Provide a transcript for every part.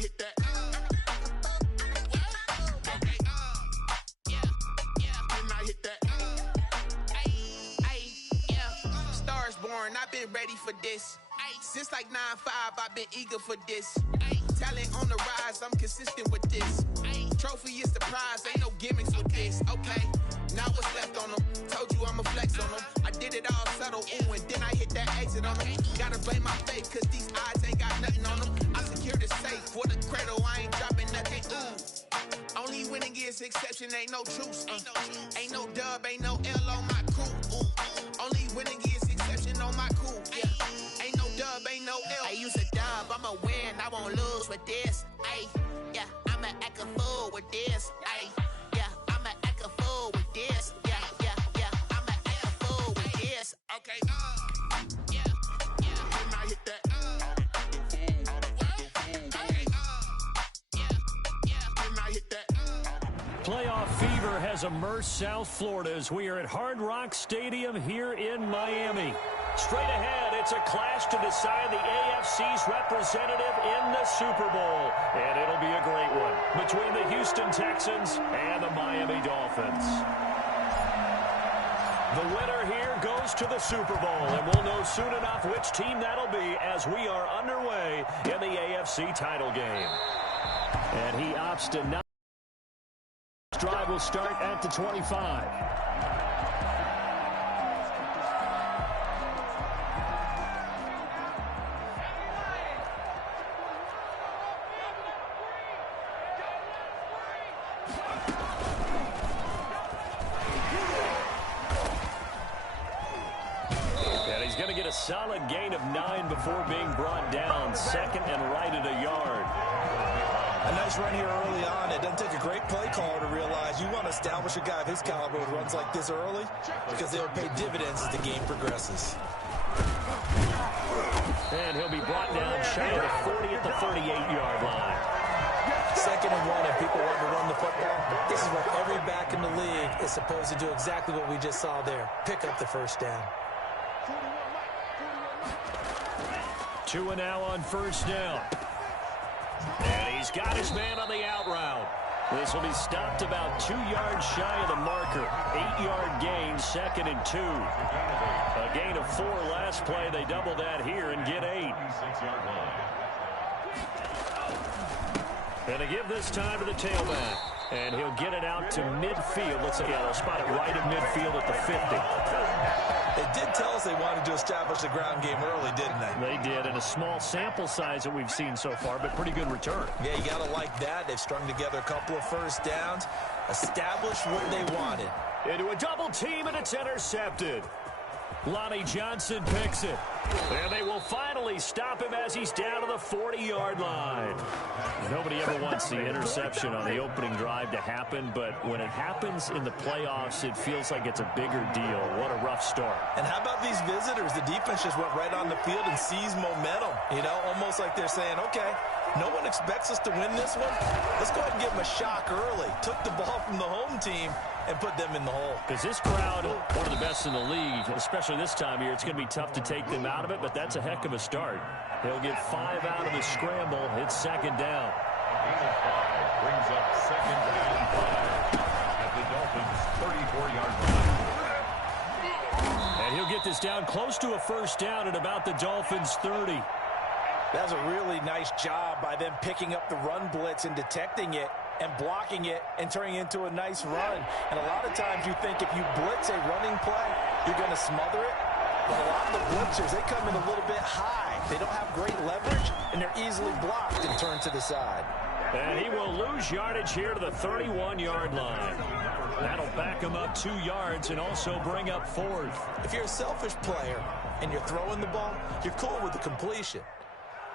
hit that. Stars born, I've been ready for this. Since like 9-5, I've been eager for this. Talent on the rise, I'm consistent with this. Trophy is the prize, ain't no gimmicks with this. Okay, now what's left on them? Told you I'ma flex on them. I did it all subtle, ooh, and then I hit that exit on them. Gotta blame my faith, cause these odds ain't got nothing on them. I secure the safe for the cradle, I ain't dropping nothing, ooh. Only winning is exception, ain't no truce. Ain't no dub, ain't no L on my crew. Ooh. Only winning is exception on my crew. Yeah. Ain't no dub, ain't no L. I use a dub, I'ma win, I won't lose with this. Ay, yeah, I'ma act a fool with this. Ay, yeah, I'ma act a fool with this. Yeah, yeah, yeah, I'ma act a fool with this. Okay, yeah, yeah, when I hit that. Playoff fever has immersed South Florida as we are at Hard Rock Stadium here in Miami. Straight ahead, it's a clash to decide the AFC's representative in the Super Bowl. And it'll be a great one between the Houston Texans and the Miami Dolphins. The winner here goes to the Super Bowl, and we'll know soon enough which team that'll be as we are underway in the AFC title game. And he opts to not. Drive will start at the 25. And he's going to get a solid gain of 9 before being brought down. Second and right at a yard. A nice run here early on. It doesn't take a great play caller to realize you want to establish a guy of his caliber with runs like this early because they'll pay dividends as the game progresses. And he'll be brought down shy of the 40 at the 38-yard line. 2nd and 1, and people want to run the football. This is what every back in the league is supposed to do, exactly what we just saw there. Pick up the first down. 2 now on first down. And he's got his man on the out route. This will be stopped about 2 yards shy of the marker. 8-yard gain, 2nd and 2. A gain of 4 last play. They double that here and get 8. And to give this time to the tailback. And he'll get it out to midfield. Let's see, they'll spot it right at midfield at the 50. It did tell us they wanted to establish the ground game early, didn't they? They did, and a small sample size that we've seen so far, but pretty good return. Yeah, you got to like that. They've strung together a couple of first downs, established what they wanted. Into a double team, and it's intercepted. Lonnie Johnson picks it. And they will finally stop him as he's down to the 40-yard line. Nobody ever wants the interception on the opening drive to happen, but when it happens in the playoffs, it feels like it's a bigger deal. What a rough start. And how about these visitors? The defense just went right on the field and seized momentum. You know, almost like they're saying, okay, no one expects us to win this one. Let's go ahead and give them a shock early. Took the ball from the home team and put them in the hole. Because this crowd, one of the best in the league, especially this time of year, it's going to be tough to take them out of it, but that's a heck of a start. They'll get 5 out of the scramble. It's 2nd down. Brings up 2nd and 5 at the Dolphins' 34-yard line. And he'll get this down close to a first down at about the Dolphins' 30. That was a really nice job by them picking up the run blitz and detecting it and blocking it and turning it into a nice run. And a lot of times you think if you blitz a running play, you're going to smother it. But a lot of the blitzers, they come in a little bit high. They don't have great leverage, and they're easily blocked and turned to the side. And he will lose yardage here to the 31-yard line. That'll back him up 2 yards and also bring up 4th. If you're a selfish player and you're throwing the ball, you're cool with the completion.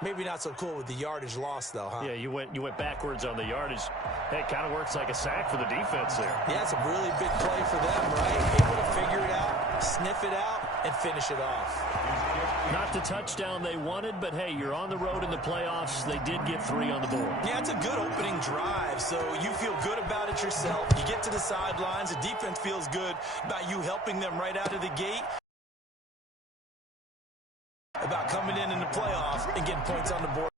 Maybe not so cool with the yardage loss, though, huh? Yeah, you went backwards on the yardage. Hey, it kind of works like a sack for the defense there. Yeah, it's a really big play for them, right? Able to figure it out, sniff it out, and finish it off. Not the touchdown they wanted, but hey, you're on the road in the playoffs. They did get 3 on the board. Yeah, it's a good opening drive, so you feel good about it yourself. You get to the sidelines. The defense feels good about you helping them right out of the gate. About coming in the playoffs and getting points on the board.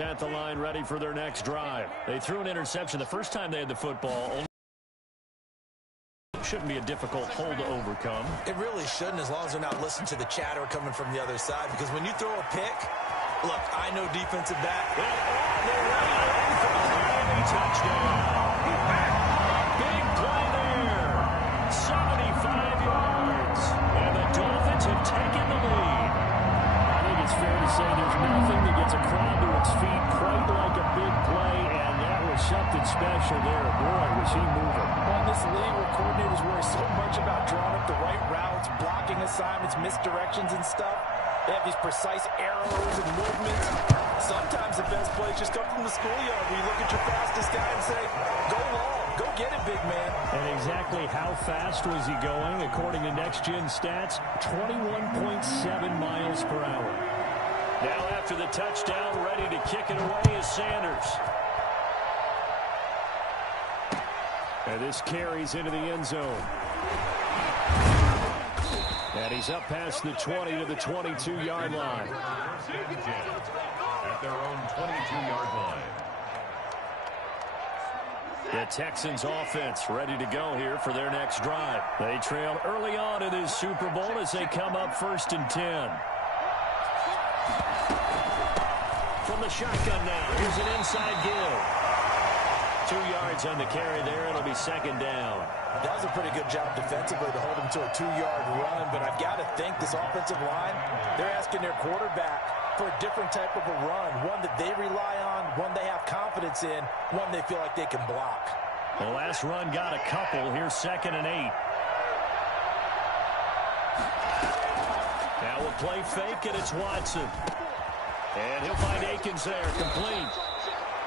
At the line, ready for their next drive. They threw an interception the first time they had the football. Shouldn't be a difficult hole to overcome. It really shouldn't, as long as they're not listening to the chatter coming from the other side. Because when you throw a pick, look, I know defensive back. And all the way in for a Miami touchdown. Big play there. 75 yards. And the Dolphins have taken the lead. I think it's fair to say there's nothing that gets a crowd to its feet quite like a big play, and that was something special there. Boy, was he moving. Well, in this league where coordinators worry so much about drawing up the right routes, blocking assignments, misdirections and stuff, they have these precise arrows and movements. Sometimes the best plays just come from the schoolyard where you look at your fastest guy and say, go long, go get it, big man. And exactly how fast was he going? According to Next Gen Stats, 21.7 miles per hour. Now after the touchdown, ready to kick it away is Sanders. And this carries into the end zone. And he's up past the 20 to the 22-yard line. At their own 22-yard line. The Texans offense ready to go here for their next drive. They trail early on in this Super Bowl as they come up 1st and 10. From the shotgun now, here's an inside give. 2 yards on the carry there. It'll be 2nd down. That was a pretty good job defensively to hold him to a 2-yard run, but I've got to think this offensive line, they're asking their quarterback for a different type of a run, one that they rely on, one they have confidence in, one they feel like they can block. The last run got a couple. Here's 2nd and 8. Now a play fake, and it's Watson. And he'll find Akins there, complete.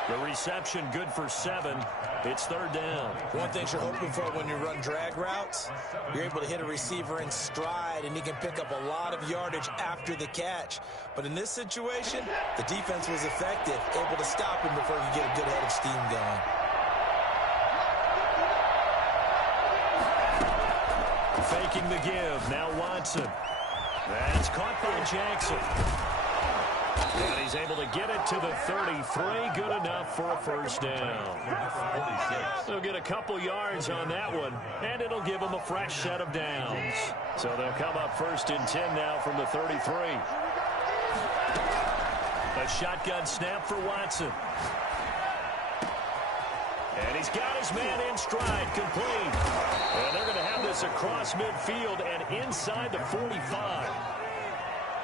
The reception good for 7. It's 3rd down. One thing you're hoping for when you run drag routes, you're able to hit a receiver in stride, and he can pick up a lot of yardage after the catch. But in this situation, the defense was effective, able to stop him before he could get a good head of steam going. Faking the give. Now Watson. That's caught by Jackson. And he's able to get it to the 33. Good enough for a 1st down. They'll get a couple yards on that one, and it'll give them a fresh set of downs. So they'll come up 1st and 10 now from the 33. A shotgun snap for Watson. And he's got his man in stride, complete. And they're going to have this across midfield and inside the 45.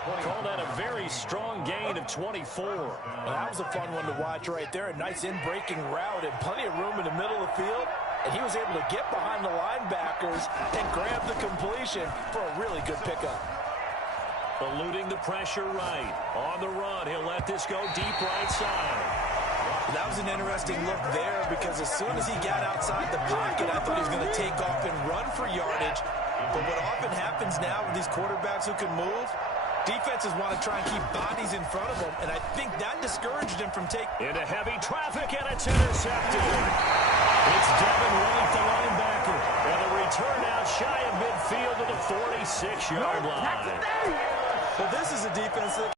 Call that a very strong gain of 24. Well, that was a fun one to watch right there. A nice in-breaking route and plenty of room in the middle of the field. And he was able to get behind the linebackers and grab the completion for a really good pickup. Eluding the pressure right. On the run, he'll let this go deep right side. That was an interesting look there because as soon as he got outside the pocket, I thought he was going to take off and run for yardage. But what often happens now with these quarterbacks who can move, defenses want to try and keep bodies in front of them, and I think that discouraged him from taking... Into heavy traffic, and it's intercepted. It's Devin White, the linebacker. And a return out shy of midfield to the 46-yard line. Well, this is a defense that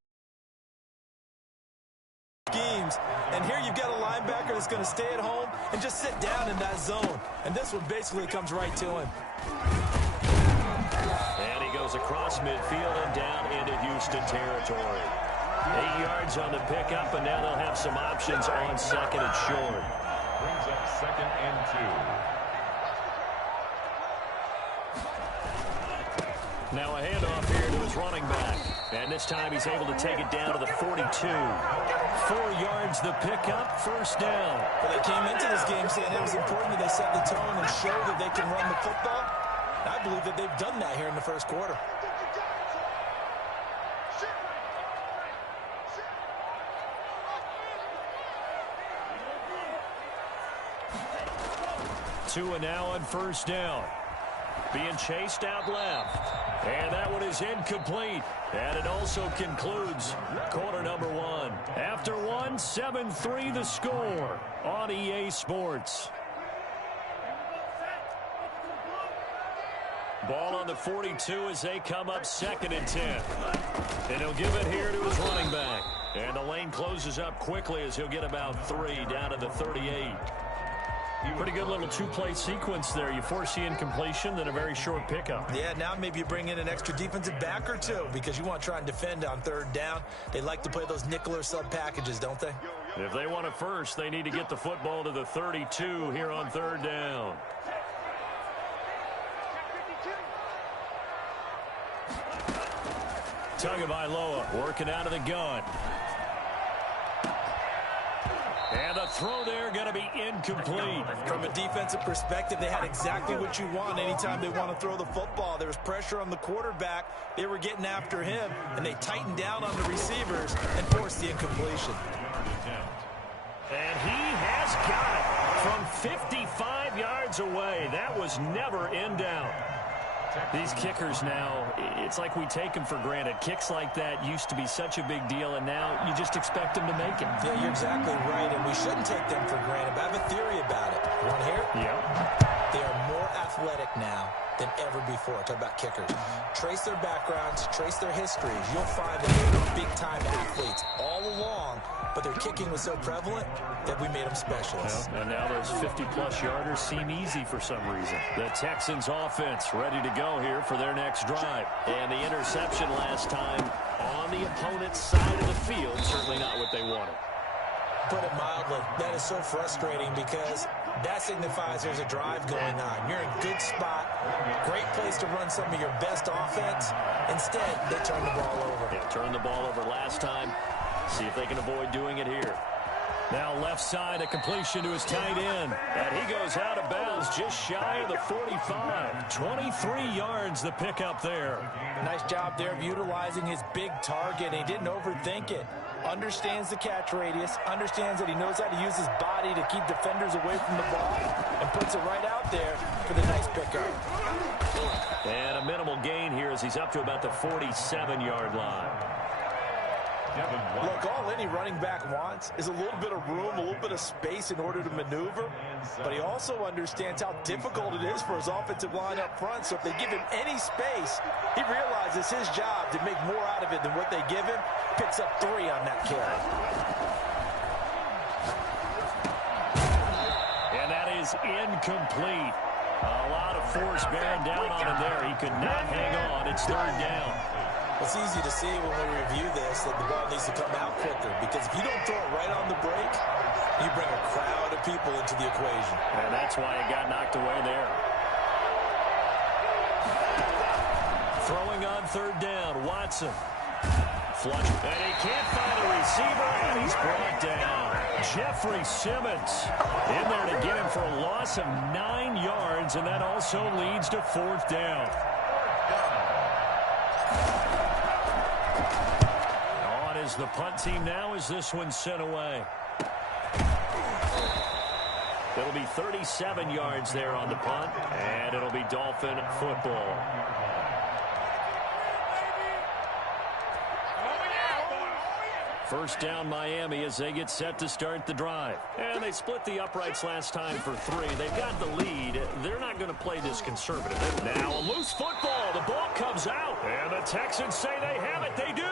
schemes, and here you've got a linebacker that's going to stay at home and just sit down in that zone. And this one basically comes right to him. And he goes across midfield and down into Houston territory. 8 yards on the pickup, and now they'll have some options on 2nd and short. Brings up 2nd and 2. Now a handoff here to his running back. And this time he's able to take it down to the 42. 4 yards the pickup, 1st down. Well, they came into this game saying it was important that they set the tone and show that they can run the football. I believe that they've done that here in the 1st quarter. Two and now on 1st down. Being chased out left. And that one is incomplete. And it also concludes quarter number 1. After 1, 7-3 the score on EA Sports. Ball on the 42 as they come up 2nd and 10. And he'll give it here to his running back. And the lane closes up quickly as he'll get about 3 down to the 38. Pretty good little two-play sequence there. You force the incompletion, then a very short pickup. Yeah, now maybe you bring in an extra defensive back or two because you want to try and defend on 3rd down. They like to play those nickel or sub packages, don't they? If they want it first, they need to get the football to the 32 here on 3rd down. Tagovailoa working out of the gun. And the throw there going to be incomplete. From a defensive perspective, they had exactly what you want anytime they want to throw the football. There was pressure on the quarterback. They were getting after him, and they tightened down on the receivers and forced the incompletion. And he has got it from 55 yards away. That was never in doubt. These kickers now, it's like we take them for granted. Kicks like that used to be such a big deal, and now you just expect them to make it. Yeah, you're exactly right, and we shouldn't take them for granted. But I have a theory about it. You want to hear it? Yeah. They are more athletic now than ever before. Talk about kickers. Trace their backgrounds, trace their histories. You'll find that they were big-time athletes all along, but their kicking was so prevalent that we made them specialists. Well, and now those 50-plus yarders seem easy for some reason. The Texans offense ready to go here for their next drive. And the interception last time on the opponent's side of the field, certainly not what they wanted. Put it mildly, that is so frustrating because that signifies there's a drive going on. You're in a good spot, great place to run some of your best offense. Instead, they turn the ball over. Yeah, turned the ball over last time. See if they can avoid doing it here. Now left side, a completion to his tight end. And he goes out of bounds just shy of the 45. 23 yards the pickup there. Nice job there of utilizing his big target. He didn't overthink it. Understands the catch radius, understands that he knows how to use his body to keep defenders away from the ball, and puts it right out there for the nice pickup. And a minimal gain here as he's up to about the 47-yard line. Look, all any running back wants is a little bit of room, a little bit of space in order to maneuver, but he also understands how difficult it is for his offensive line up front, so if they give him any space, he realizes his job to make more out of it than what they give him, picks up 3 on that carry. And that is incomplete. A lot of force bearing down on him there. He could not hang on. It's 3rd down. It's easy to see when we review this that the ball needs to come out quicker, because if you don't throw it right on the break, you bring a crowd of people into the equation. And that's why it got knocked away there. Throwing on 3rd down, Watson. Flush, and he can't find a receiver, and he's brought down. Jeffrey Simmons in there to get him for a loss of 9 yards, and that also leads to 4th down. Is the punt team now as this one's sent away. It'll be 37 yards there on the punt, and it'll be Dolphin football. First down Miami as they get set to start the drive. And they split the uprights last time for 3. They've got the lead. They're not going to play this conservative. Now a loose football. The ball comes out. And the Texans say they have it. They do.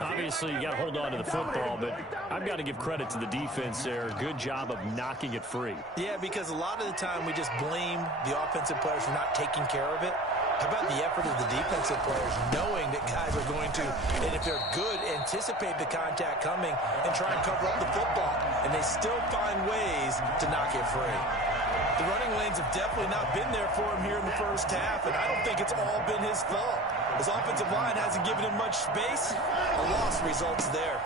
Obviously, you got to hold on to the football, but I've got to give credit to the defense there. Good job of knocking it free. Yeah, because a lot of the time we just blame the offensive players for not taking care of it. How about the effort of the defensive players knowing that guys are going to, and if they're good, anticipate the contact coming and try and cover up the football. And they still find ways to knock it free. The running lanes have definitely not been there for him here in the first half, and I don't think it's all been his fault. His offensive line hasn't given him much space. A loss results there.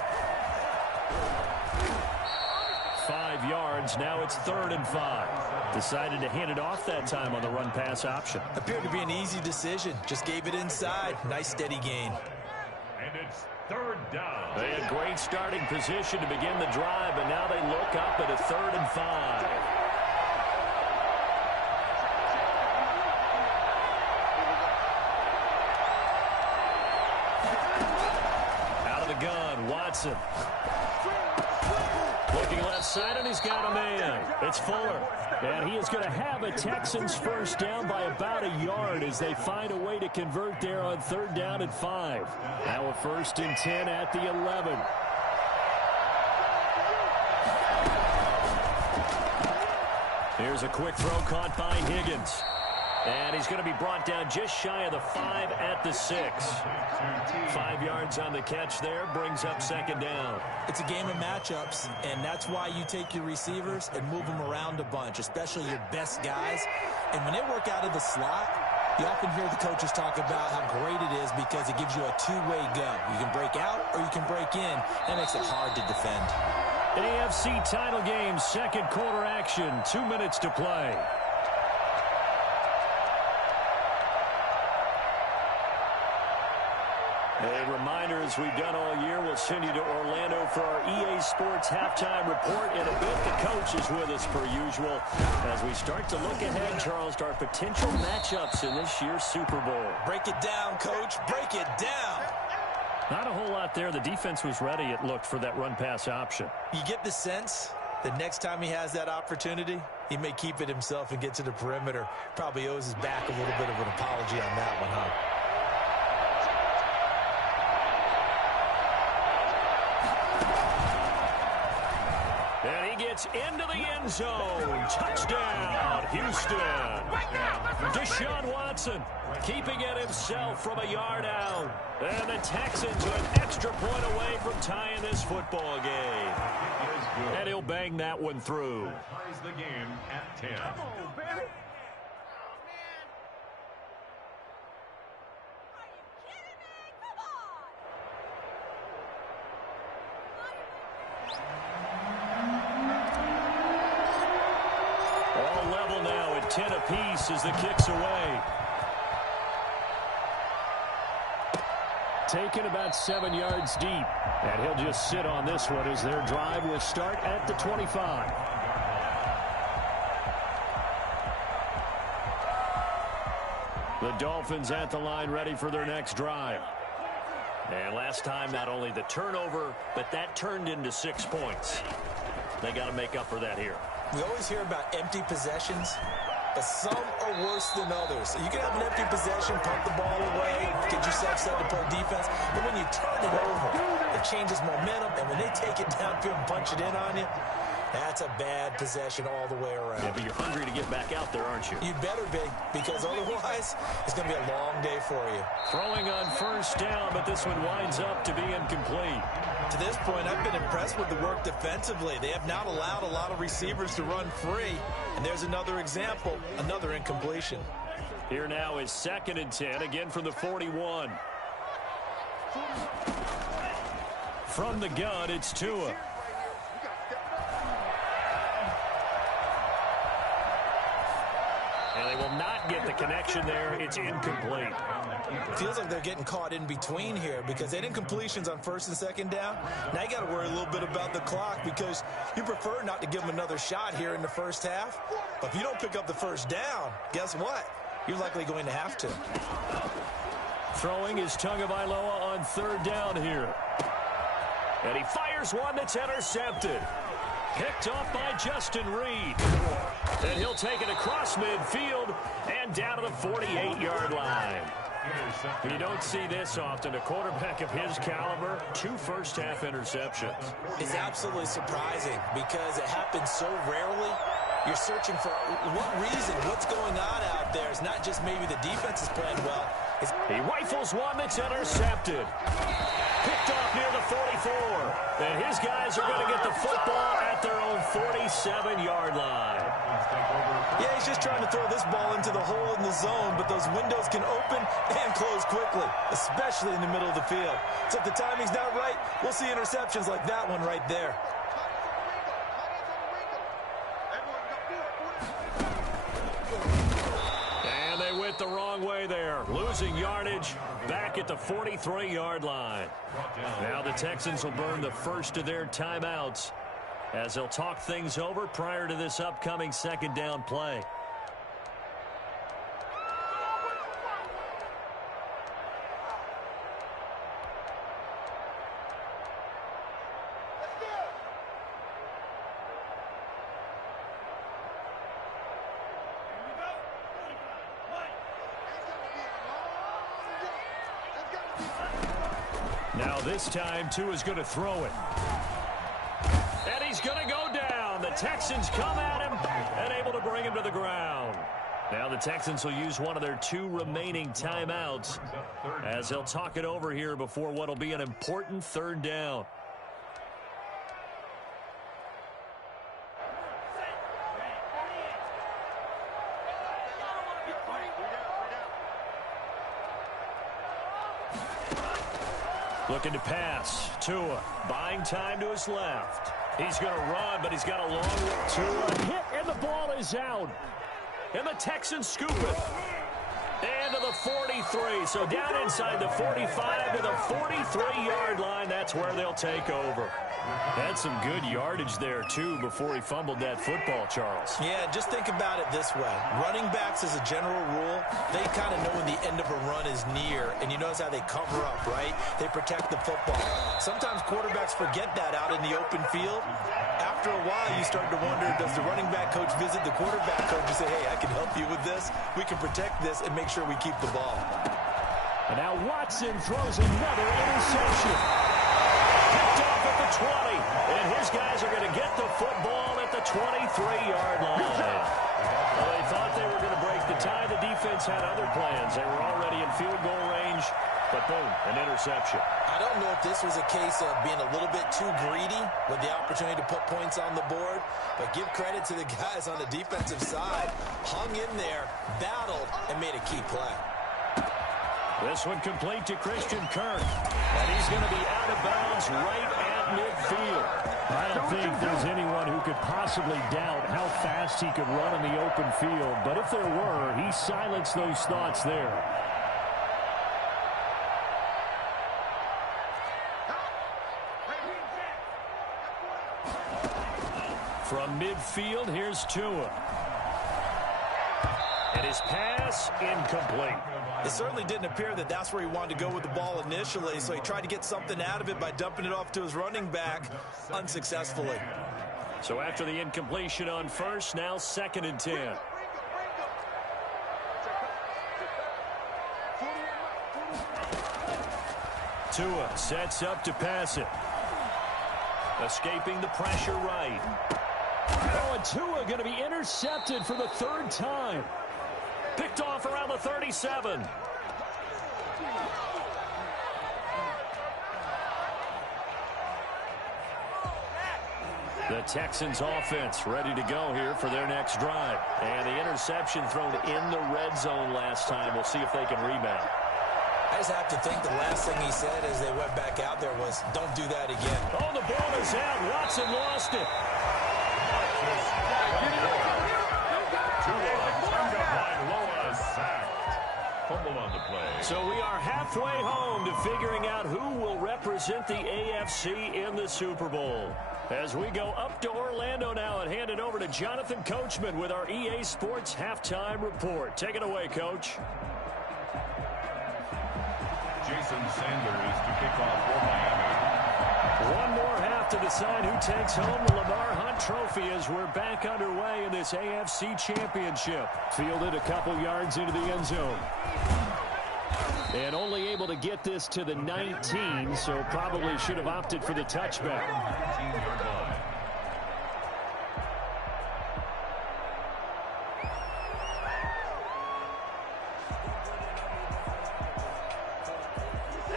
5 yards. Now it's 3rd and 5. Decided to hand it off that time on the run-pass option. Appeared to be an easy decision. Just gave it inside. Nice steady gain. And it's 3rd down. They had great starting position to begin the drive, but now they look up at a 3rd and 5. Out of the gun, Watson. Looking left side, and he's got a man. It's Fuller. And he is going to have a Texans first down by about a yard as they find a way to convert there on 3rd down and 5. Now a 1st and 10 at the 11. Here's a quick throw caught by Higgins. And he's going to be brought down just shy of the 5 at the 6. 5 yards on the catch there, brings up second down. It's a game of matchups, and that's why you take your receivers and move them around a bunch, especially your best guys. And when they work out of the slot, you often hear the coaches talk about how great it is because it gives you a two-way go. You can break out or you can break in. That makes it hard to defend. AFC title game, second quarter action, 2 minutes to play. A reminder, as we've done all year, we'll send you to Orlando for our EA Sports halftime report. In a bit, the coach is with us per usual as we start to look ahead, Charles, to our potential matchups in this year's Super Bowl. Break it down, Coach. Break it down. Not a whole lot there. The defense was ready, it looked, for that run-pass option. You get the sense that next time he has that opportunity, he may keep it himself and get to the perimeter. Probably owes his back a little bit of an apology on that one, huh? And he gets into the end zone. Touchdown, Houston. Deshaun Watson keeping it himself from a yard out. And the Texans are an extra point away from tying this football game. And he'll bang that one through. Ties the game at 10. All level now at 10 apiece as the kick's away. Taken about 7 yards deep. And he'll just sit on this one as their drive will start at the 25. The Dolphins at the line ready for their next drive. And last time, not only the turnover, but that turned into 6 points. They got to make up for that here. We always hear about empty possessions, but some are worse than others. You can have an empty possession, pump the ball away, get yourself set to play defense, but when you turn it over, it changes momentum, and when they take it downfield and punch it in on you, that's a bad possession all the way around. Yeah, but you're hungry to get back out there, aren't you? You better be, because otherwise, it's going to be a long day for you. Throwing on first down, but this one winds up to be incomplete. To this point, I've been impressed with the work defensively. They have not allowed a lot of receivers to run free. And there's another example, another incompletion. Here now is 2nd and 10, again from the 41. From the gun, it's Tua. And they will not get the connection there. It's incomplete. Feels like they're getting caught in between here because they had incompletions on 1st and 2nd down. Now you got to worry a little bit about the clock because you prefer not to give them another shot here in the first half. But if you don't pick up the first down, guess what? You're likely going to have to. Throwing is Tagovailoa on 3rd down here. And he fires one that's intercepted. Picked off by Justin Reed. And he'll take it across midfield and down to the 48-yard line. You don't see this often. A quarterback of his caliber, 2 first-half interceptions. It's absolutely surprising because it happens so rarely. You're searching for what reason, what's going on out there. It's not just maybe the defense is playing well. He rifles one that's intercepted. Picked off near the 44. And his guys are going to get the football at their own 47-yard line. Yeah, he's just trying to throw this ball into the hole in the zone, but those windows can open and close quickly, especially in the middle of the field. So if the timing's not right, we'll see interceptions like that one right there. And they went the wrong way there, losing yardage back at the 43-yard line. Now the Texans will burn the first of their timeouts as they'll talk things over prior to this upcoming 2nd down play. Now this time, Tua's going to throw it. And he's going to go down. The Texans come at him and able to bring him to the ground. Now the Texans will use one of their 2 remaining timeouts as they'll talk it over here before what will be an important 3rd down. Looking to pass. Tua buying time to his left. He's going to run, but he's got a long way. Tua hit, and the ball is out. And the Texans scoop it. And to the 43. So down inside the 45 to the 43-yard line. That's where they'll take over. Had some good yardage there, too, before he fumbled that football, Charles. Yeah, just think about it this way. Running backs, as a general rule, they kind of know when the end of a run is near, and you notice how they cover up, right? They protect the football. Sometimes quarterbacks forget that out in the open field. After a while, you start to wonder, does the running back coach visit the quarterback coach and say, hey, I can help you with this. We can protect this and make sure we keep the ball. And now Watson throws another interception. Picked off at the 20, and his guys are going to get the football at the 23-yard line. Well, they thought they were going to break the tie. The defense had other plans. They were already in field goal range, but boom, an interception. I don't know if this was a case of being a little bit too greedy with the opportunity to put points on the board, but give credit to the guys on the defensive side. Hung in there, battled, and made a key play. This one complete to Christian Kirk, and he's going to be out of bounds right at midfield. I don't think there's anyone who could possibly doubt how fast he could run in the open field, but if there were, he silenced those thoughts there. From midfield, here's Tua. And his pass incomplete. It certainly didn't appear that that's where he wanted to go with the ball initially, so he tried to get something out of it by dumping it off to his running back unsuccessfully. So after the incompletion on first, now 2nd and 10. Tua sets up to pass it. Escaping the pressure right. Oh, and Tua going to be intercepted for the 3rd time. Picked off around the 37. The Texans offense ready to go here for their next drive. And the interception thrown in the red zone last time. We'll see if they can rebound. I just have to think the last thing he said as they went back out there was, don't do that again. Oh, the ball is out. Watson lost it. So we are halfway home to figuring out who will represent the AFC in the Super Bowl. As we go up to Orlando now and hand it over to Jonathan Coachman with our EA Sports Halftime Report. Take it away, Coach. Jason Sanders to kick off for Miami. One more half to decide who takes home the Lamar Hunt Trophy as we're back underway in this AFC Championship. Fielded a couple yards into the end zone. And only able to get this to the 19, so probably should have opted for the touchback. 19-yard line.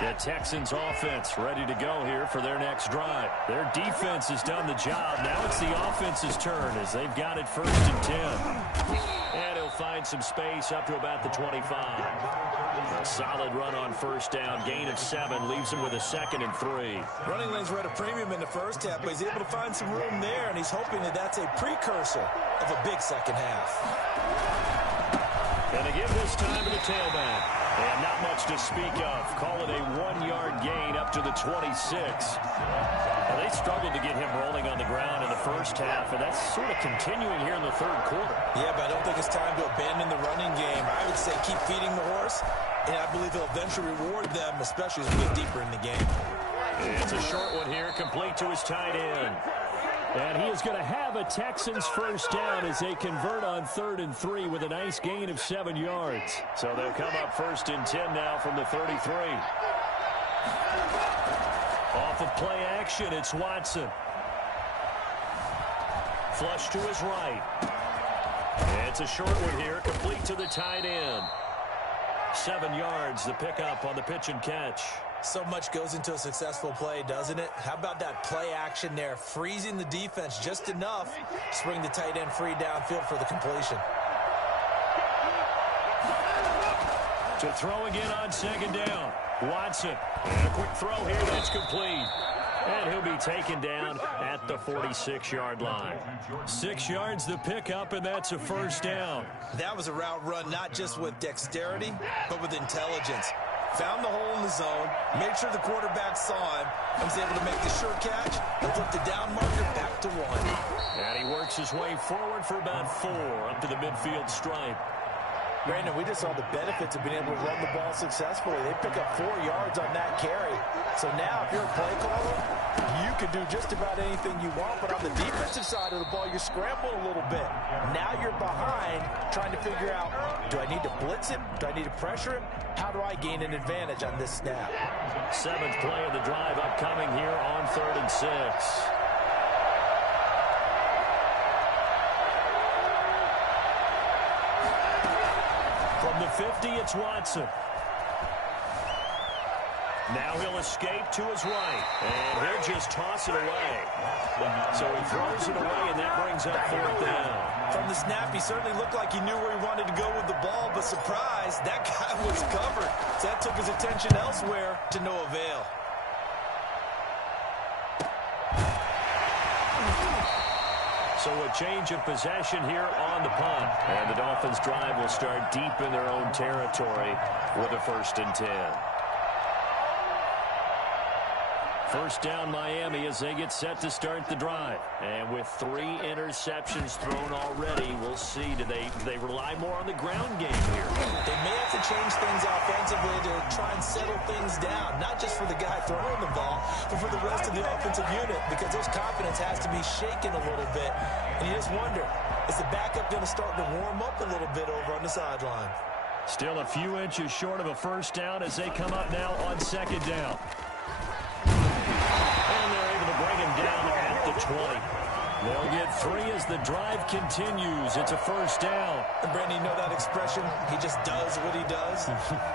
The Texans offense ready to go here for their next drive. Their defense has done the job. Now it's the offense's turn as they've got it 1st and 10. And he'll find some space up to about the 25. A solid run on 1st down. Gain of 7 leaves him with a 2nd and 3. Running lanes were at a premium in the first half, but he's able to find some room there, and he's hoping that that's a precursor of a big second half. And they give this time to the tailback. And not much to speak of. Call it a 1-yard gain up to the 26. Well, they struggled to get him rolling on the ground in the first half, and that's sort of continuing here in the 3rd quarter. Yeah, but I don't think it's time to abandon the running game. I would say keep feeding the horse, and I believe he'll eventually reward them, especially as we get deeper in the game. It's a short one here, complete to his tight end. And he is going to have a Texans 1st down as they convert on 3rd and 3 with a nice gain of 7 yards. So they'll come up 1st and 10 now from the 33. Off of play action, it's Watson. Flush to his right. It's a short one here, complete to the tight end. 7 yards, the pickup on the pitch and catch. So much goes into a successful play, doesn't it? How about that play action there? Freezing the defense just enough to bring the tight end free downfield for the completion. To throw again on second down. Watson. And a quick throw here that's complete. And he'll be taken down at the 46-yard line. 6 yards the pickup, and that's a first down. That was a route run not just with dexterity, but with intelligence. Found the hole in the zone, made sure the quarterback saw him, and was able to make the sure catch and flip the down marker back to 1. And he works his way forward for about 4 up to the midfield stripe. Brandon, we just saw the benefits of being able to run the ball successfully. They pick up 4 yards on that carry. So now if you're a play caller, you can do just about anything you want, but on the defensive side of the ball, you're scrambling a little bit. Now you're behind trying to figure out, do I need to blitz him? Do I need to pressure him? How do I gain an advantage on this snap? 7th play of the drive upcoming here on 3rd and 6. From the 50, it's Watson. Now he'll escape to his right, and he'll just toss it away. So he throws it away, and that brings up 4th down. From the snap, he certainly looked like he knew where he wanted to go with the ball, but surprise, that guy was covered. So that took his attention elsewhere to no avail. So a change of possession here on the punt. And the Dolphins' drive will start deep in their own territory with a 1st and 10. First down Miami as they get set to start the drive. And with 3 interceptions thrown already, we'll see. Do they rely more on the ground game here? They may have to change things offensively to try and settle things down. Not just for the guy throwing the ball, but for the rest of the offensive unit. Because his confidence has to be shaken a little bit. And you just wonder, is the backup going to start to warm up a little bit over on the sideline? Still a few inches short of a first down as they come up now on 2nd down. And they're able to bring him down at the 20. They'll get 3 as the drive continues. It's a first down. And Brandon, you know that expression? He just does what he does.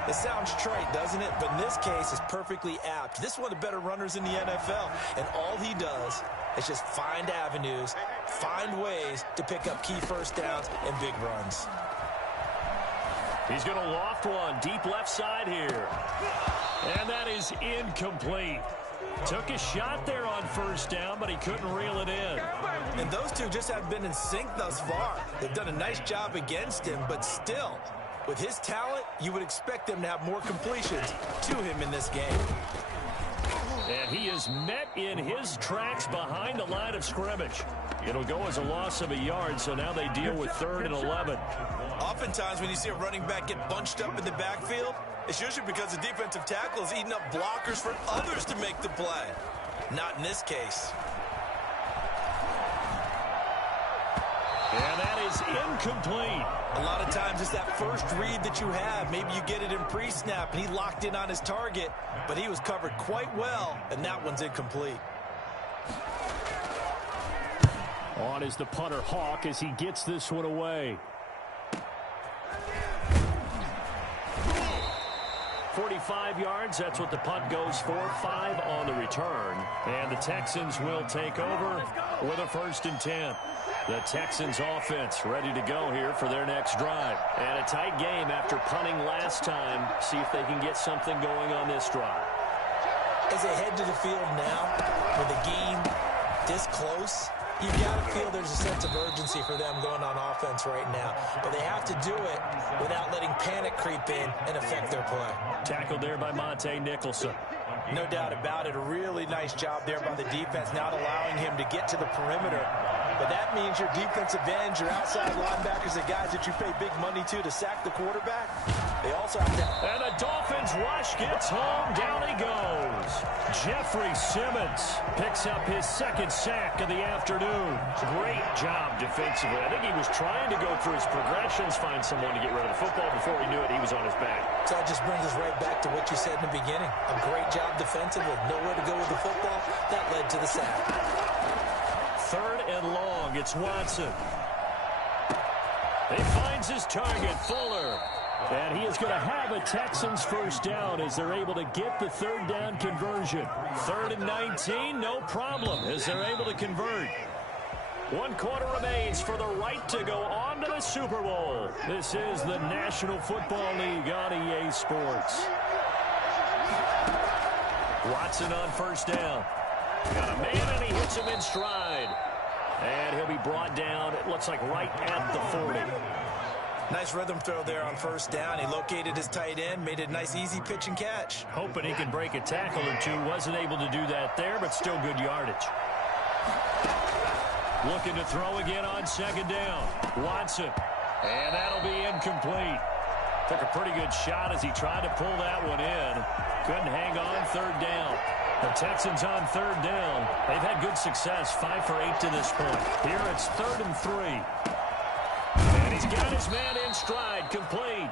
It sounds trite, doesn't it? But in this case, it's perfectly apt. This is one of the better runners in the NFL. And all he does is just find avenues, find ways to pick up key first downs and big runs. He's going to loft one deep left side here. And that is incomplete. Took a shot there on first down, but he couldn't reel it in. And those two just have been in sync thus far. They've done a nice job against him, but still, with his talent, you would expect them to have more completions to him in this game. And he is met in his tracks behind the line of scrimmage. It'll go as a loss of a yard, so now they deal with 3rd and 11. Oftentimes when you see a running back get bunched up in the backfield, it's usually because the defensive tackle is eating up blockers for others to make the play. Not in this case. And that is incomplete. A lot of times it's that first read that you have. Maybe you get it in pre-snap, and he locked in on his target, but he was covered quite well, and that one's incomplete. On is the punter Hawk as he gets this one away. 45 yards, that's what the punt goes for. 5 on the return. And the Texans will take over with a 1st and 10. The Texans offense ready to go here for their next drive. And a tight game after punting last time. See if they can get something going on this drive. As they head to the field now, with a game this close, you've got to feel there's a sense of urgency for them going on offense right now. But they have to do it without letting panic creep in and affect their play. Tackled there by Monte Nicholson. No doubt about it. A really nice job there by the defense, not allowing him to get to the perimeter. But that means your defensive ends, your outside linebackers, the guys that you pay big money to sack the quarterback, they also have to... And the Dolphins rush gets home. Down he goes. Jeffrey Simmons picks up his 2nd sack of the afternoon. Great job defensively. I think he was trying to go through his progressions, find someone to get rid of the football. Before he knew it, he was on his back. So that just brings us right back to what you said in the beginning. A great job defensively. Nowhere to go with the football. That led to the sack. 3rd and long long. It's Watson. He finds his target, Fuller. And he is going to have a Texans first down as they're able to get the third down conversion. 3rd and 19, no problem as they're able to convert. 1 quarter remains for the right to go on to the Super Bowl. This is the National Football League on EA Sports. Watson on first down. Got a man, and he hits him in stride. And he'll be brought down, it looks like right at the 40. Nice rhythm throw there on first down. He located his tight end, made it a nice easy pitch and catch. Hoping he can break a tackle or two. Wasn't able to do that there, but still good yardage. Looking to throw again on second down. Watson. And that'll be incomplete. Took a pretty good shot as he tried to pull that one in. Couldn't hang on third down. The Texans on third down. They've had good success, 5 for 8 to this point. Here it's 3rd and 3. And he's got his man in stride, complete.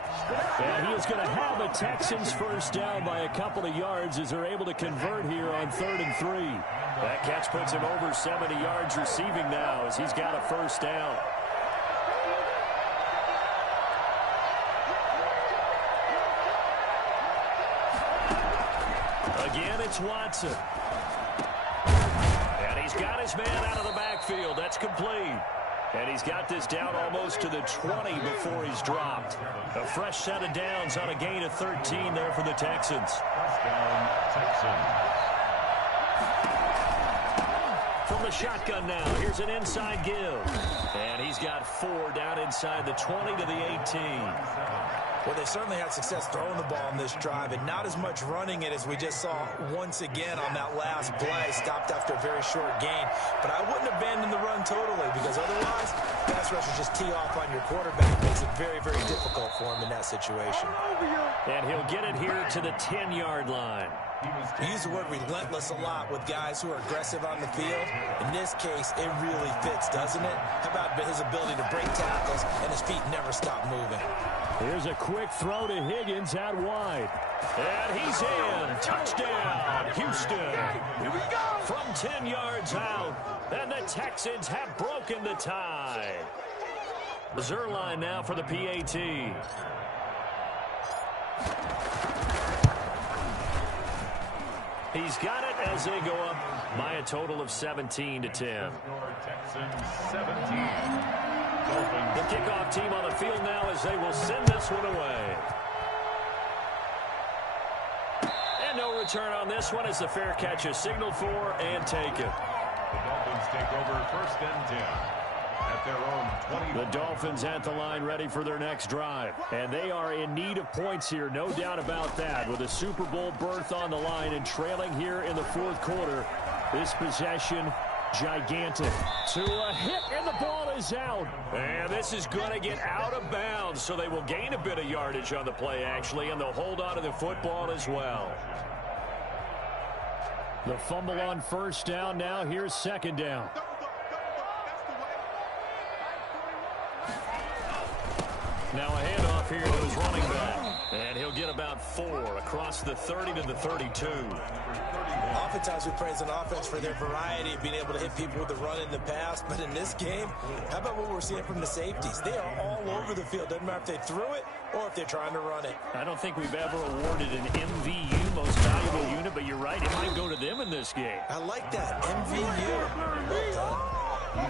And he is going to have a Texans first down by a couple of yards as they're able to convert here on 3rd and 3. That catch puts him over 70 yards receiving now as he's got a first down. Again, it's Watson. And he's got his man out of the backfield. That's complete. And he's got this down almost to the 20 before he's dropped. A fresh set of downs on a gain of 13 there for the Texans. Touchdown, Texans. From the shotgun now, here's an inside give. And he's got 4 down inside the 20 to the 18. Well, they certainly had success throwing the ball in this drive, and not as much running it as we just saw once again on that last play. Stopped after a very short gain. But I wouldn't abandon the run totally, because otherwise, pass rushers just tee off on your quarterback. It makes it very, very difficult for him in that situation. And he'll get it here to the 10-yard line. We use the word relentless a lot with guys who are aggressive on the field. In this case, it really fits, doesn't it? How about his ability to break tackles and his feet never stop moving? Here's a quick throw to Higgins out wide. And he's in. Touchdown, Houston. Here we go. From 10 yards out. And the Texans have broken the tie. Zerline now for the PAT. He's got it as they go up by a total of 17 to 10. Texans 17. The kickoff team on the field now as they will send this one away. And no return on this one as the fair catch is signaled for and taken. The Dolphins take over 1st and 10. At their own 20. The Dolphins at the line ready for their next drive. And they are in need of points here, no doubt about that. With a Super Bowl berth on the line and trailing here in the 4th quarter. This possession, gigantic. To a hit, and the ball is out. And this is going to get out of bounds, so they will gain a bit of yardage on the play, actually, and they'll hold on to the football as well. The fumble on first down. Now here's second down. Now a handoff here to his running back. And he'll get about 4 across the 30 to the 32. Oftentimes we praise an offense for their variety of being able to hit people with the run in the past. But in this game, how about what we're seeing from the safeties? They are all over the field. Doesn't matter if they threw it or if they're trying to run it. I don't think we've ever awarded an MVU, most valuable unit, but you're right. It might go to them in this game. I like that. MVU. Well done.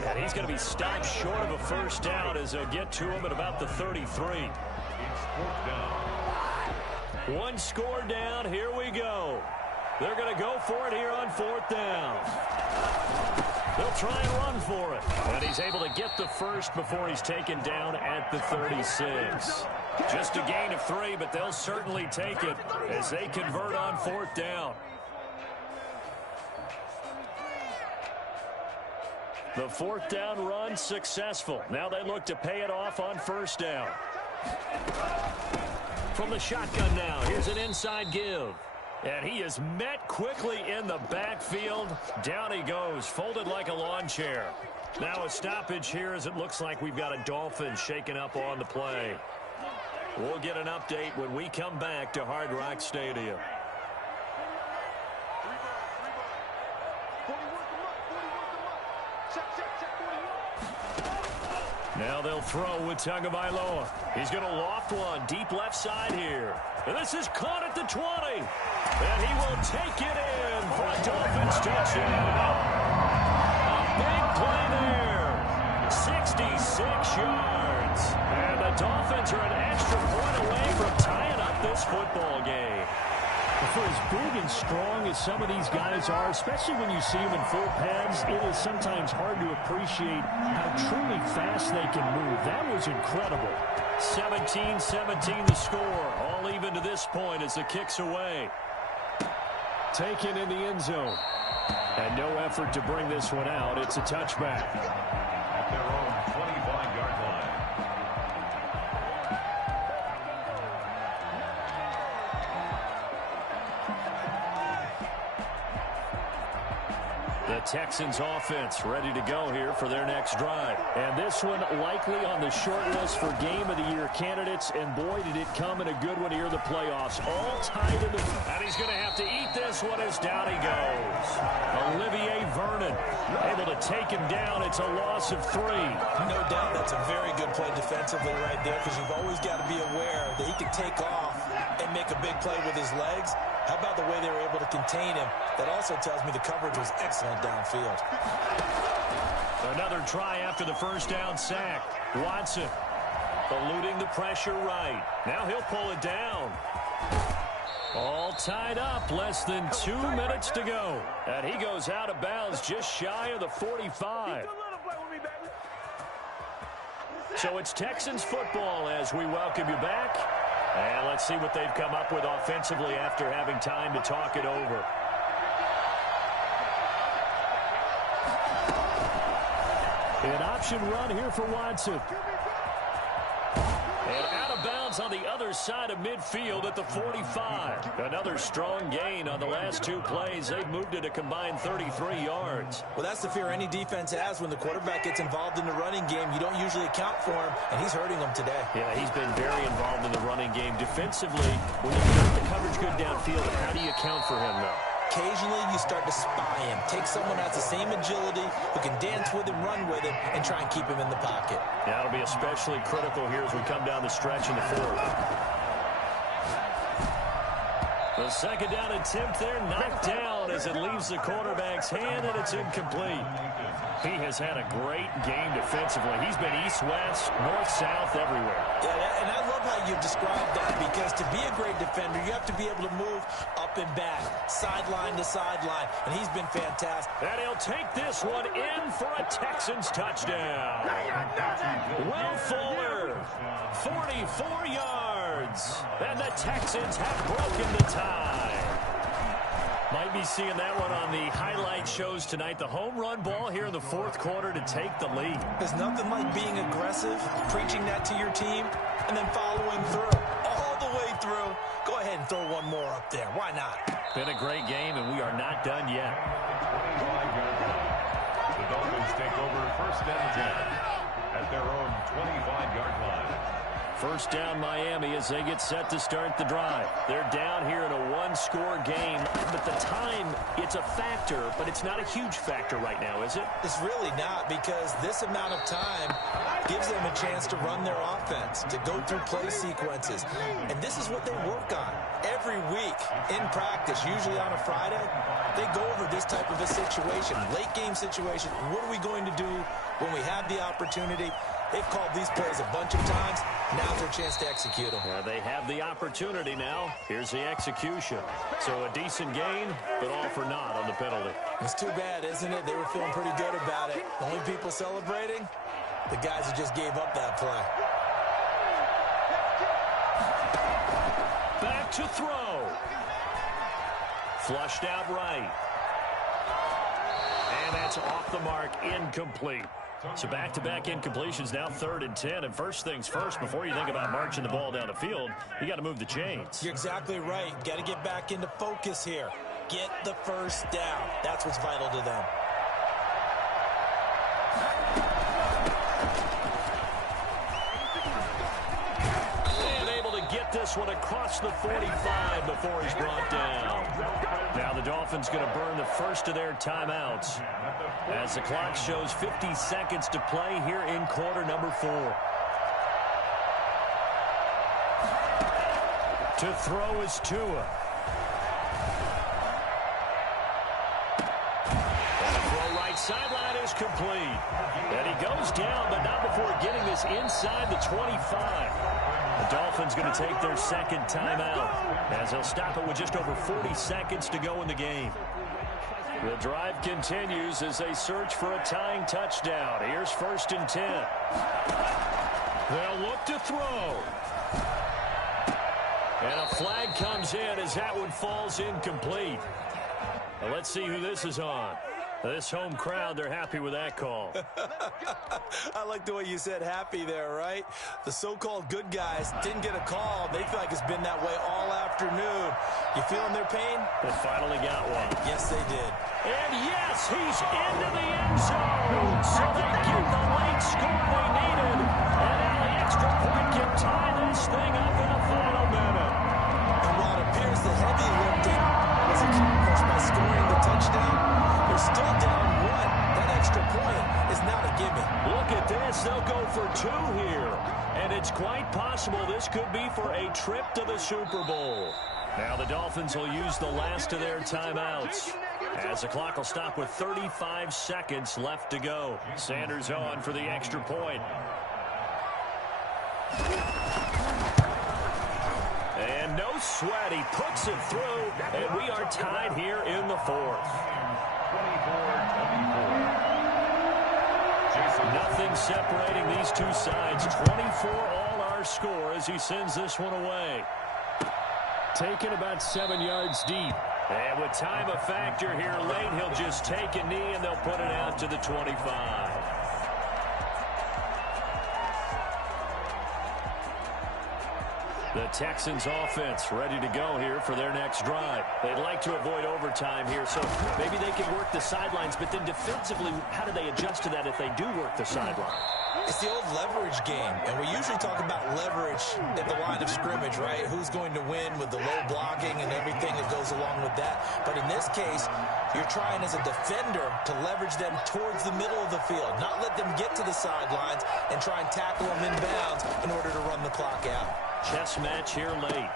And he's going to be stopped short of a first down as they'll get to him at about the 33. It's 4th down. 1 score down. Here we go. They're going to go for it here on 4th down. They'll try and run for it. And he's able to get the first before he's taken down at the 36. Just a gain of 3, but they'll certainly take it as they convert on 4th down. The 4th down run successful. Now they look to pay it off on first down. From the shotgun now, here's an inside give. And he is met quickly in the backfield. Down he goes, folded like a lawn chair. Now a stoppage here as it looks like we've got a Dolphin shaken up on the play. We'll get an update when we come back to Hard Rock Stadium. Now they'll throw with Tagovailoa. He's going to loft one deep left side here. And this is caught at the 20. And he will take it in for a Dolphins touchdown. A big play there. 66 yards. And the Dolphins are an extra point away from tying up this football game. For as big and strong as some of these guys are, especially when you see them in full pads, it is sometimes hard to appreciate how truly fast they can move. That was incredible. 17-17 the score. All even to this point as the kick's away. Taken in the end zone. And no effort to bring this one out. It's a touchback. At their own 25-yard line. The Texans offense ready to go here for their next drive. And this one likely on the short list for Game of the Year candidates. And boy, did it come in a good one here in the playoffs. All tied in the... And he's going to have to eat this one as down he goes. Olivier Vernon able to take him down. It's a loss of 3. No doubt that's a very good play defensively right there, because you've always got to be aware that he can take off and make a big play with his legs. How about the way they were able to contain him? That also tells me the coverage was excellent downfield. Another try after the first down sack. Watson eluding the pressure right. Now he'll pull it down. All tied up. Less than 2 minutes to go. And he goes out of bounds just shy of the 45. So it's Texans football as we welcome you back. And let's see what they've come up with offensively after having time to talk it over. An option run here for Watson. And out of bounds on the other side of midfield at the 45. Another strong gain on the last 2 plays. They've moved it a combined 33 yards. Well, that's the fear any defense has when the quarterback gets involved in the running game. You don't usually account for him, and he's hurting them today. Yeah, he's been very involved in the running game. Defensively, when you've got the coverage good downfield, how do you account for him, though? Occasionally, you start to spy him. Take someone that has the same agility, who can dance with him, run with him, and try and keep him in the pocket. That'll be especially critical here as we come down the stretch in the 4th. The second down attempt there knocked down as it leaves the quarterback's hand, and it's incomplete. He has had a great game defensively. He's been east-west, north-south, everywhere. Yeah, and I love how you described that, because to be a great defender, you have to be able to move up and back, sideline to sideline, and he's been fantastic. And he'll take this one in for a Texans touchdown. Will Fuller, 44 yards, and the Texans have broken the tie. Might be seeing that one on the highlight shows tonight. The home run ball here in the 4th quarter to take the lead. There's nothing like being aggressive, preaching that to your team, and then following through. All the way through. Go ahead and throw one more up there. Why not? Been a great game, and we are not done yet. 25-yard line. The Dolphins take over 1st and 10 at their own 25-yard line. First down Miami as they get set to start the drive. They're down here in a 1-score game, but the time, it's a factor, but it's not a huge factor right now, is it? It's really not, because this amount of time gives them a chance to run their offense, to go through play sequences. And this is what they work on every week in practice, usually on a Friday. They go over this type of a situation, late game situation. What are we going to do when we have the opportunity? They've called these plays a bunch of times. Now's their chance to execute them. Yeah, they have the opportunity now. Here's the execution. So a decent gain, but all for naught on the penalty. It's too bad, isn't it? They were feeling pretty good about it. The only people celebrating, the guys who just gave up that play. Back to throw. Flushed out right. And that's off the mark, incomplete. So back-to-back incompletions, now 3rd and 10. And first things first, before you think about marching the ball down the field, you got to move the chains. You're exactly right. Got to get back into focus here. Get the first down. That's what's vital to them. And able to get this this one across the 45 before he's brought down. Now the Dolphins going to burn the first of their timeouts as the clock shows 50 seconds to play here in quarter number 4. To throw is Tua. And the throw right sideline is complete. And he goes down, but not before getting this inside the 25. The Dolphins going to take their second timeout as they'll stop it with just over 40 seconds to go in the game. The drive continues as they search for a tying touchdown. Here's 1st and 10. They'll look to throw. And a flag comes in as that one falls incomplete. Now let's see who this is on. This home crowd, they're happy with that call. I like the way you said happy there, right? The so-called good guys didn't get a call. They feel like it's been that way all afternoon. You feeling their pain? They finally got one. Yes, they did. And yes, he's into the end zone. So they get the late score they needed. And now the extra point can tie this thing up in the final minute. And while it appears the heavy lifting was accomplished by scoring the touchdown, they're still down 1. That extra point is not a gimme. Look at this. They'll go for 2 here. And it's quite possible this could be for a trip to the Super Bowl. Now the Dolphins will use the last of their timeouts as the clock will stop with 35 seconds left to go. Sanders on for the extra point. And no sweat. He puts it through, and we are tied here in the 4th. 24-24. Nothing separating these two sides. 24 all our score as he sends this one away. Taken about 7 yards deep. And with time a factor here late, he'll just take a knee and they'll put it out to the 25. The Texans offense ready to go here for their next drive. They'd like to avoid overtime here, so maybe they can work the sidelines, but then defensively, how do they adjust to that if they do work the sideline? It's the old leverage game, and we usually talk about leverage at the line of scrimmage, right? Who's going to win with the low blocking and everything that goes along with that. But in this case, you're trying as a defender to leverage them towards the middle of the field, not let them get to the sidelines and try and tackle them inbounds in order to run the clock out. Chess match here late.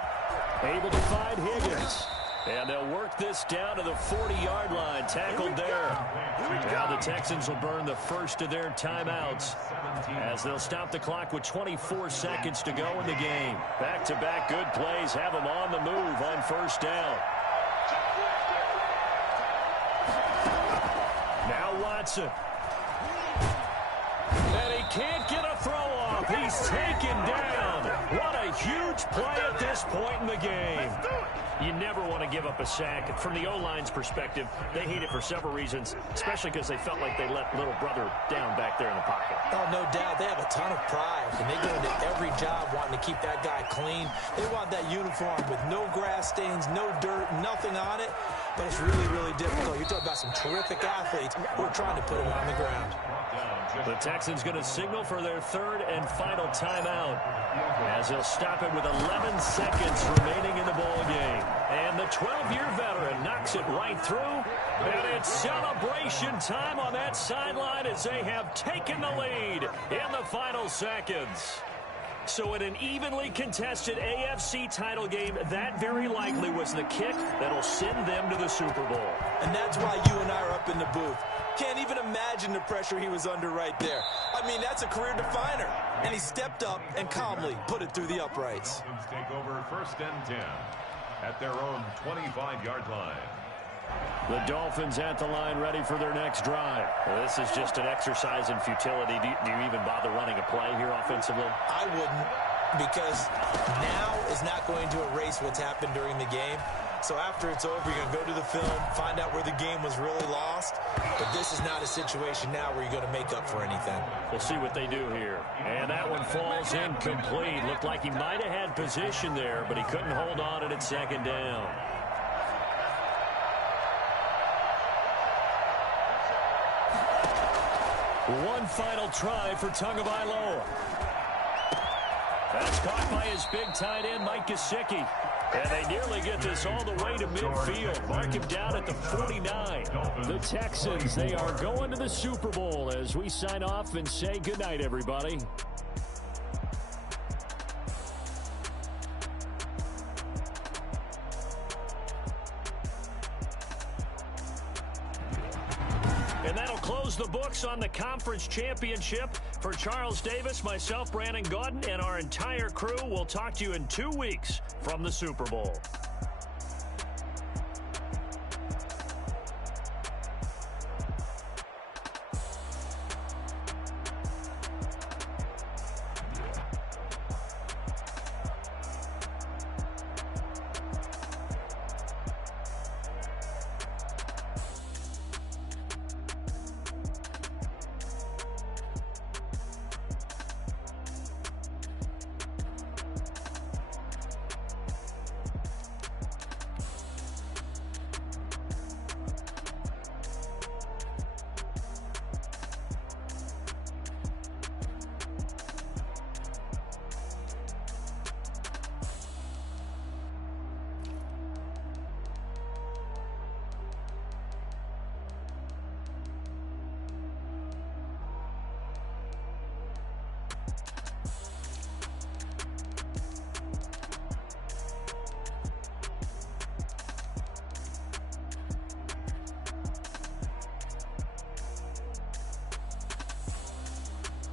Able to find Higgins. And they'll work this down to the 40-yard line. Tackled there. Now the Texans will burn the first of their timeouts as they'll stop the clock with 24 seconds to go in the game. Back-to-back good plays have them on the move on 1st down. Now Watson. And he can't get a throw off. He's taken down. What a huge play at this point in the game. You never want to give up a sack. From the O-line's perspective, they hate it for several reasons, especially because they felt like they let little brother down back there in the pocket. Oh, no doubt. They have a ton of pride, and they go into every job wanting to keep that guy clean. They want that uniform with no grass stains, no dirt, nothing on it, but it's really, really difficult. You're talking about some terrific athletes who are trying to put him on the ground. The Texans going to signal for their 3rd and final timeout as they'll stop it with 11 seconds remaining in the ball game. And the 12-year veteran knocks it right through. And it's celebration time on that sideline as they have taken the lead in the final seconds. So in an evenly contested AFC title game, that very likely was the kick that'll send them to the Super Bowl. And that's why you and I are up in the booth. Can't even imagine the pressure he was under right there. I mean, that's a career definer. And he stepped up and calmly put it through the uprights. Take over 1st and 10 at their own 25-yard line. The Dolphins at the line ready for their next drive. Well, this is just an exercise in futility. Do you even bother running a play here offensively? I wouldn't, because now is not going to erase what's happened during the game. So after it's over, you're going to go to the film, find out where the game was really lost. But this is not a situation now where you're going to make up for anything. We'll see what they do here. And that one falls incomplete. Looked like he might have had position there, but he couldn't hold on at 2nd down. One final try for Tagovailoa. That's caught by his big tight end, Mike Gesicki. And they nearly get this all the way to midfield. Mark him down at the 49. The Texans, they are going to the Super Bowl as we sign off and say goodnight, everybody. And that'll close the books on the conference championship. For Charles Davis, myself, Brandon Gaudin, and our entire crew, we'll talk to you in 2 weeks from the Super Bowl.